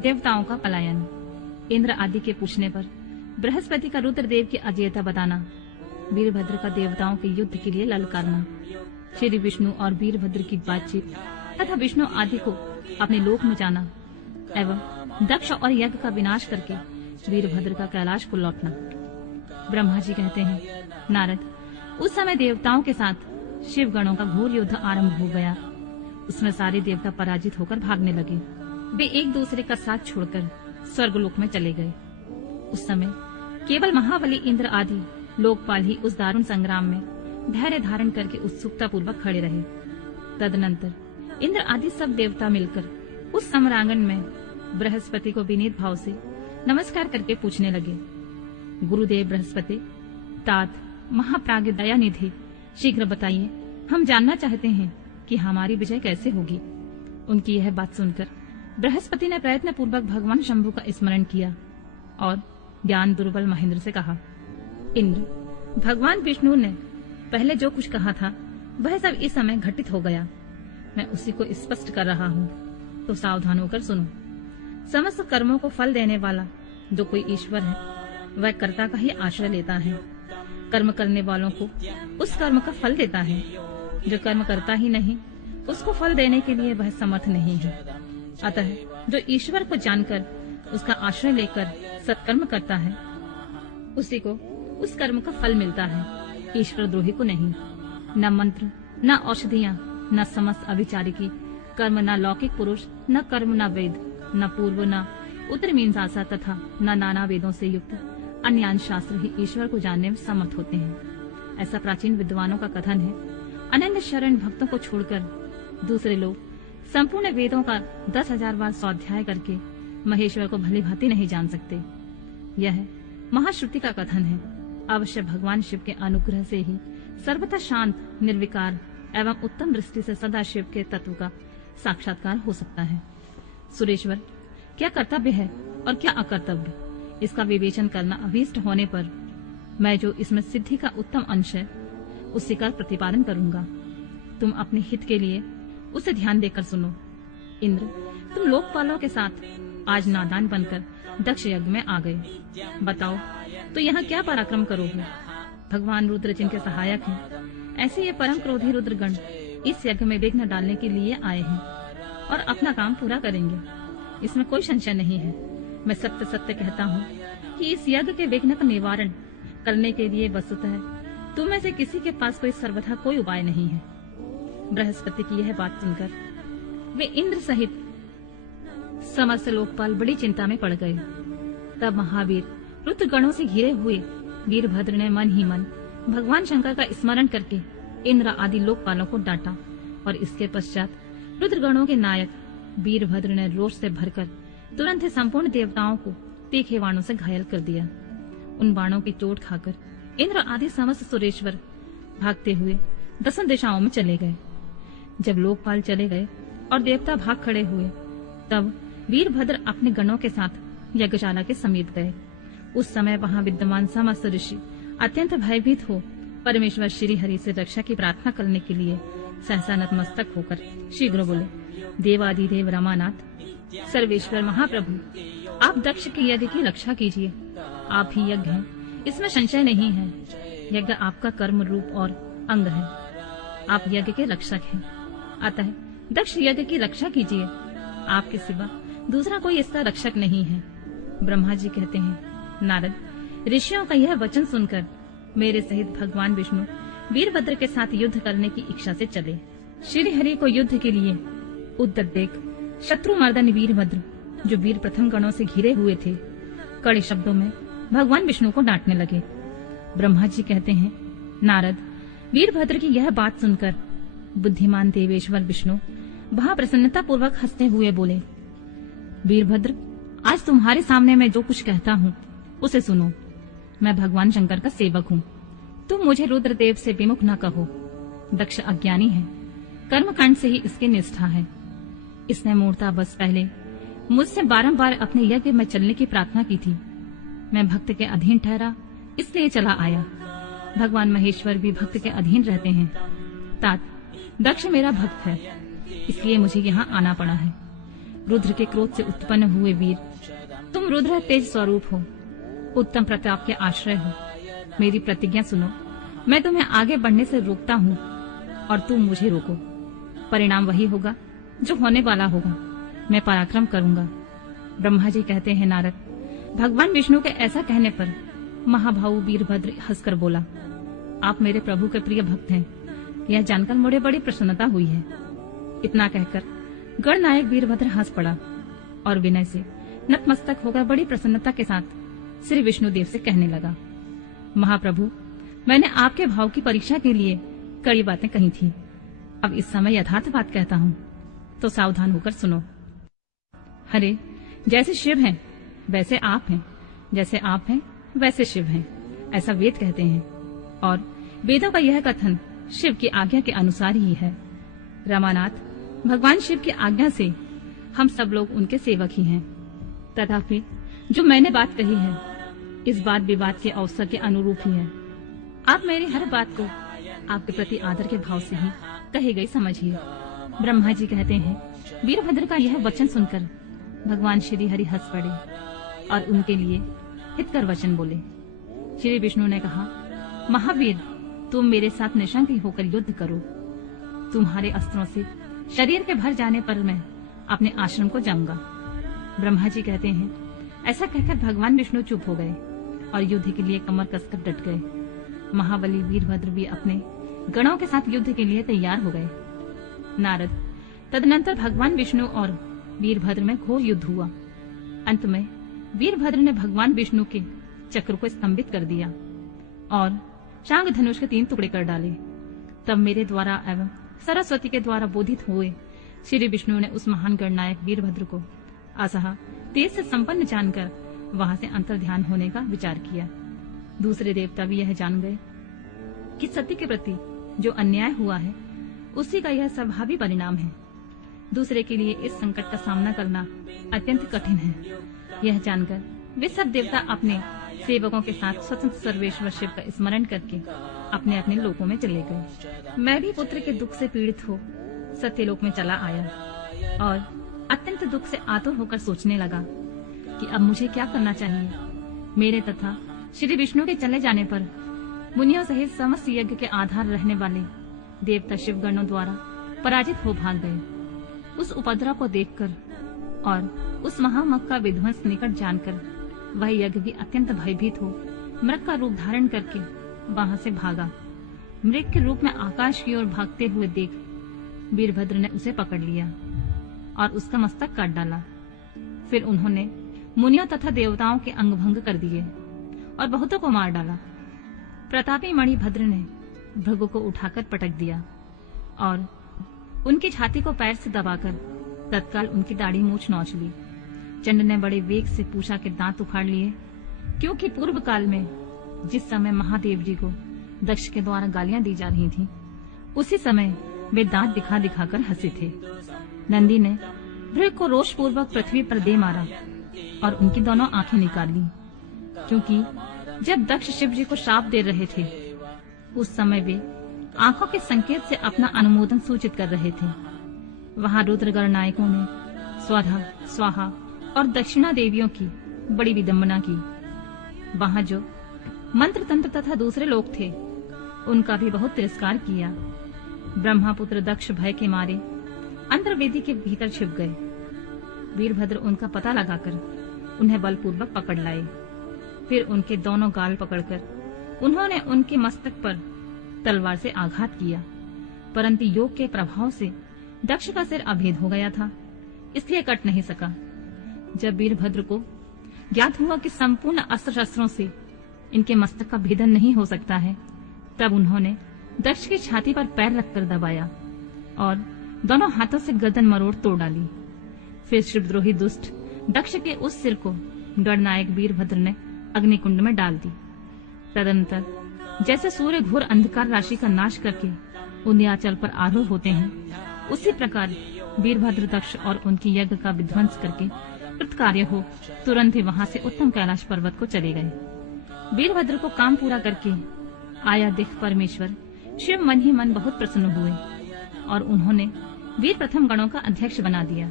देवताओं का पलायन। इंद्र आदि के पूछने पर बृहस्पति का रुद्रदेव की अजेयता बताना, वीरभद्र का देवताओं के युद्ध के लिए ललकारना, श्री विष्णु और वीरभद्र की बातचीत तथा विष्णु आदि को अपने लोक में जाना एवं दक्ष और यज्ञ का विनाश करके वीरभद्र का कैलाश को लौटना। ब्रह्मा जी कहते हैं, नारद, उस समय देवताओं के साथ शिव गणों का घोर युद्ध आरंभ हो गया। उसमें सारे देवता पराजित होकर भागने लगे। वे एक दूसरे का साथ छोड़कर स्वर्गलोक में चले गए। उस समय केवल महाबली इंद्र आदि लोकपाल ही उस दारुण संग्राम में धैर्य धारण करके उत्सुकता पूर्वक खड़े रहे। तदनंतर इंद्र आदि सब देवता मिलकर उस समरांगण में बृहस्पति को विनीत भाव से नमस्कार करके पूछने लगे, गुरुदेव बृहस्पति, तात महाप्राज्ञ दयानिधि, शीघ्र बताइए, हम जानना चाहते हैं कि हमारी विजय कैसे होगी। उनकी यह बात सुनकर बृहस्पति ने प्रयत्न पूर्वक भगवान शंभु का स्मरण किया और ज्ञान दुर्बल महेंद्र से कहा, इंद्र, भगवान विष्णु ने पहले जो कुछ कहा था वह सब इस समय घटित हो गया। मैं उसी को स्पष्ट कर रहा हूँ, तो सावधान होकर सुनो। समस्त कर्मों को फल देने वाला जो कोई ईश्वर है वह कर्ता का ही आश्रय लेता है। कर्म करने वालों को उस कर्म का फल देता है। जो कर्म करता ही नहीं उसको फल देने के लिए वह समर्थ नहीं है। अतः जो ईश्वर को जानकर उसका आश्रय लेकर सत्कर्म करता है उसी को उस कर्म का फल मिलता है, ईश्वर द्रोही को नहीं। न मंत्र, न औषधियाँ, न समस्त अभिचारिकी कर्म, न लौकिक पुरुष, न कर्म, न वेद, न पूर्व, न उत्तर मीमांसा तथा न नाना वेदों से युक्त अन्य शास्त्र ही ईश्वर को जानने में समर्थ होते हैं। ऐसा प्राचीन विद्वानों का कथन है। अनन्य शरण भक्तों को छोड़कर दूसरे लोग संपूर्ण वेदों का 10,000 बार स्वाध्याय करके महेश्वर को भली भांति नहीं जान सकते। यह महाश्रुति का कथन है। अवश्य भगवान शिव के अनुग्रह से ही सर्वथा शांत, निर्विकार एवं उत्तम दृष्टि से सदा शिव के तत्व का साक्षात्कार हो सकता है। सुरेश्वर, क्या कर्तव्य है और क्या अकर्तव्य, इसका विवेचन करना अभीष्ट होने पर मैं जो इसमें सिद्धि का उत्तम अंश है उसी का प्रतिपादन करूंगा। तुम अपने हित के लिए उसे ध्यान देकर सुनो। इंद्र, तुम लोकपालों के साथ आज नादान बनकर दक्ष यज्ञ में आ गए। बताओ तो यहाँ क्या पराक्रम करोगे। भगवान रुद्र जिनके सहायक हैं, ऐसे ये परम क्रोधी रुद्रगण इस यज्ञ में विघ्न डालने के लिए आए हैं और अपना काम पूरा करेंगे, इसमें कोई संशय नहीं है। मैं सत्य सत्य कहता हूँ कि इस यज्ञ के विघ्न का निवारण करने के लिए वस्तुतः तुम में से किसी के पास कोई सर्वथा कोई उपाय नहीं है। बृहस्पति की यह बात सुनकर वे इंद्र सहित समस्त लोकपाल बड़ी चिंता में पड़ गए। तब महावीर रुद्रगणों से घिरे हुए वीरभद्र ने मन ही मन भगवान शंकर का स्मरण करके इंद्र आदि लोकपालों को डांटा और इसके पश्चात रुद्रगणों के नायक वीरभद्र ने रोष से भरकर तुरंत ही संपूर्ण देवताओं को तीखे बाणों से घायल कर दिया। उन बाणों की चोट खाकर इंद्र आदि समस्त सुरेश्वर भागते हुए 10 दिशाओं में चले गए। जब लोकपाल चले गए और देवता भाग खड़े हुए तब वीरभद्र अपने गणों के साथ यज्ञशाला के समीप गए। उस समय वहां विद्यमान समस्त ऋषि अत्यंत भयभीत हो परमेश्वर श्री हरि से रक्षा की प्रार्थना करने के लिए सहसा नतमस्तक होकर शीघ्र बोले, देवादिदेव रमानाथ, सर्वेश्वर महाप्रभु, आप दक्ष के यज्ञ की रक्षा कीजिए। आप ही यज्ञ हैं, इसमें संशय नहीं है। यज्ञ आपका कर्म रूप और अंग है। आप यज्ञ के रक्षक हैं, अतः दक्ष यज्ञ की रक्षा कीजिए। आपके सिवा दूसरा कोई इसका रक्षक नहीं है। ब्रह्मा जी कहते हैं, नारद, ऋषियों का यह वचन सुनकर मेरे सहित भगवान विष्णु वीरभद्र के साथ युद्ध करने की इच्छा से चले। श्री हरि को युद्ध के लिए उद्यत देख शत्रु मर्दन वीरभद्र, जो वीर प्रथम गणों से घिरे हुए थे, कड़े शब्दों में भगवान विष्णु को डांटने लगे। ब्रह्मा जी कहते हैं, नारद, वीरभद्र की यह बात सुनकर बुद्धिमान देवेश्वर विष्णु वहां प्रसन्नता पूर्वक हंसते हुए बोले, वीरभद्र, आज तुम्हारे सामने मैं जो कुछ कहता हूँ उसे सुनो। मैं भगवान शंकर का सेवक हूँ। तुम मुझे रुद्रदेव से विमुख न कहो। दक्ष अज्ञानी है, कर्मकांड से ही इसकी निष्ठा है। इसने मूर्तावश पहले मुझसे बारंबार अपने यज्ञ में चलने की प्रार्थना की थी। मैं भक्त के अधीन ठहरा, इसलिए चला आया। भगवान महेश्वर भी भक्त के अधीन रहते हैं। तात, दक्ष मेरा भक्त है, इसलिए मुझे यहाँ आना पड़ा है। रुद्र के क्रोध से उत्पन्न हुए वीर, तुम रुद्र तेज स्वरूप हो, उत्तम प्रताप के आश्रय हो। मेरी प्रतिज्ञा सुनो, मैं तुम्हें आगे बढ़ने से रोकता हूँ और तुम मुझे रोको। परिणाम वही होगा जो होने वाला होगा। मैं पराक्रम करूंगा। ब्रह्मा जी कहते हैं, नारद, भगवान विष्णु के ऐसा कहने पर महाभाऊ वीरभद्र हंसकर बोला, आप मेरे प्रभु के प्रिय भक्त हैं। यह जानकर मुझे बड़ी प्रसन्नता हुई है। इतना कहकर गणनायक वीरभद्र हंस पड़ा और विनय से नतमस्तक होकर बड़ी प्रसन्नता के साथ श्री विष्णुदेव से कहने लगा, महाप्रभु, मैंने आपके भाव की परीक्षा के लिए कड़ी बातें कही थी। अब इस समय यथार्थ बात कहता हूँ, तो सावधान होकर सुनो। हरे, जैसे शिव हैं वैसे आप हैं, जैसे आप हैं वैसे शिव हैं, ऐसा वेद कहते हैं। और वेदों का यह कथन शिव की आज्ञा के अनुसार ही है। रमानाथ, भगवान शिव की आज्ञा से हम सब लोग उनके सेवक ही हैं। तथापि जो मैंने बात कही है, इस बात विवाद के अवसर के अनुरूप ही है। आप मेरी हर बात को आपके प्रति आदर के भाव से ही कही गई समझिए। ब्रह्मा जी कहते हैं, वीरभद्र का यह वचन सुनकर भगवान श्री हरि हंस पड़े और उनके लिए हितकर वचन बोले। श्री विष्णु ने कहा, महावीर, तुम मेरे साथ निशंक होकर युद्ध करो। तुम्हारे अस्त्रों से शरीर के भर जाने पर मैं अपने आश्रम को जाऊंगा। ब्रह्मा जी कहते हैं, ऐसा कहकर भगवान विष्णु चुप हो गए और युद्ध के लिए कमर कसकर डट गए। महाबली वीरभद्र भी अपने गणों के साथ युद्ध के लिए तैयार हो गए। नारद, तदनंतर भगवान विष्णु और वीरभद्र में घोर युद्ध हुआ। अंत में वीरभद्र ने भगवान विष्णु के चक्र को स्तंभित कर दिया और शांग धनुष के 3 टुकड़े कर डाले। तब मेरे द्वारा एवं सरस्वती के द्वारा बोधित हुए श्री विष्णु ने उस महान गणनायक वीरभद्र को असहा तेज से संपन्न जानकर वहां से अंतर्ध्यान होने का विचार किया। दूसरे देवता भी यह जान गए कि सती के प्रति जो अन्याय हुआ है उसी का यह स्वाभाविक परिणाम है। दूसरे के लिए इस संकट का सामना करना अत्यंत कठिन है। यह जानकर वे सब देवता अपने सेवकों के साथ स्वतंत्र सर्वेश्वर शिव का स्मरण करके अपने अपने लोकों में चले गए। मैं भी पुत्र के दुख से पीड़ित हो सत्यलोक में चला आया और अत्यंत दुख से आतुर होकर सोचने लगा कि अब मुझे क्या करना चाहिए। मेरे तथा श्री विष्णु के चले जाने पर मुनियों सहित समस्त यज्ञ के आधार रहने वाले देवता शिवगणों द्वारा पराजित हो भाग गए। उस उपद्रव को देखकर और उस महामग का विध्वंस निकट जानकर वह यज्ञ भी अत्यंत भयभीत हो मृग का रूप धारण करके वहां से भागा। मृग के रूप में आकाश की ओर भागते हुए देख वीरभद्र ने उसे पकड़ लिया और उसका मस्तक काट डाला। फिर उन्होंने मुनियों तथा देवताओं के अंग भंग कर दिए और बहुतों को मार डाला। प्रतापी मणिभद्र ने भृगु को उठाकर पटक दिया और उनकी छाती को पैर से दबाकर तत्काल उनकी दाढ़ी मूछ नोच ली। चंड ने बड़े वेग से पूछा के दांत उखाड़ लिए, क्योंकि पूर्व काल में जिस समय महादेव जी को दक्ष के द्वारा गालियां दी जा रही थीं, उसी समय वे दांत दिखा दिखाकर हंसे थे। नंदी ने भृग को रोषपूर्वक पृथ्वी पर दे मारा और उनकी दोनों आंखें निकाल ली, क्योंकि जब दक्ष शिव जी को श्राप दे रहे थे उस समय वे आंखों के संकेत से अपना अनुमोदन सूचित कर रहे थे। वहां रुद्रगण नायकों ने स्वधा, स्वाहा और दक्षिणा देवियों की बड़ी विडंबना की। वहां जो मंत्र तंत्र तथा दूसरे लोग थे उनका भी बहुत तिरस्कार किया। ब्रह्मापुत्र दक्ष भय के मारे अंतर्वेदी के भीतर छिप गए। वीरभद्र उनका पता लगाकर उन्हें बलपूर्वक पकड़ लाए। फिर उनके दोनों गाल पकड़कर उन्होंने उनके मस्तक पर तलवार से आघात किया, परंतु योग के प्रभाव से दक्ष का सिर अभेद हो गया था, इसलिए कट नहीं सका। जब वीरभद्र को ज्ञात हुआ कि संपूर्ण अस्त्र शस्त्रों से इनके मस्तक का भेदन नहीं हो सकता है, तब उन्होंने दक्ष की छाती पर पैर रखकर दबाया और दोनों हाथों से गर्दन मरोड़ तोड़ डाली। फिर शिवद्रोही दुष्ट दक्ष के उस सिर को गणनायक वीरभद्र ने अग्निकुंड में डाल दी। तदंतर जैसे सूर्य घोर अंधकार राशि का नाश करके उन्याचल पर आरूढ़ होते हैं, उसी प्रकार वीरभद्र दक्ष और उनकी यज्ञ का विध्वंस करके कृतकार्य हो तुरंत ही वहां से उत्तम कैलाश पर्वत को चले गए। वीरभद्र को काम पूरा करके आया देख परमेश्वर शिव मन ही मन बहुत प्रसन्न हुए और उन्होंने वीर प्रथम गणों का अध्यक्ष बना दिया।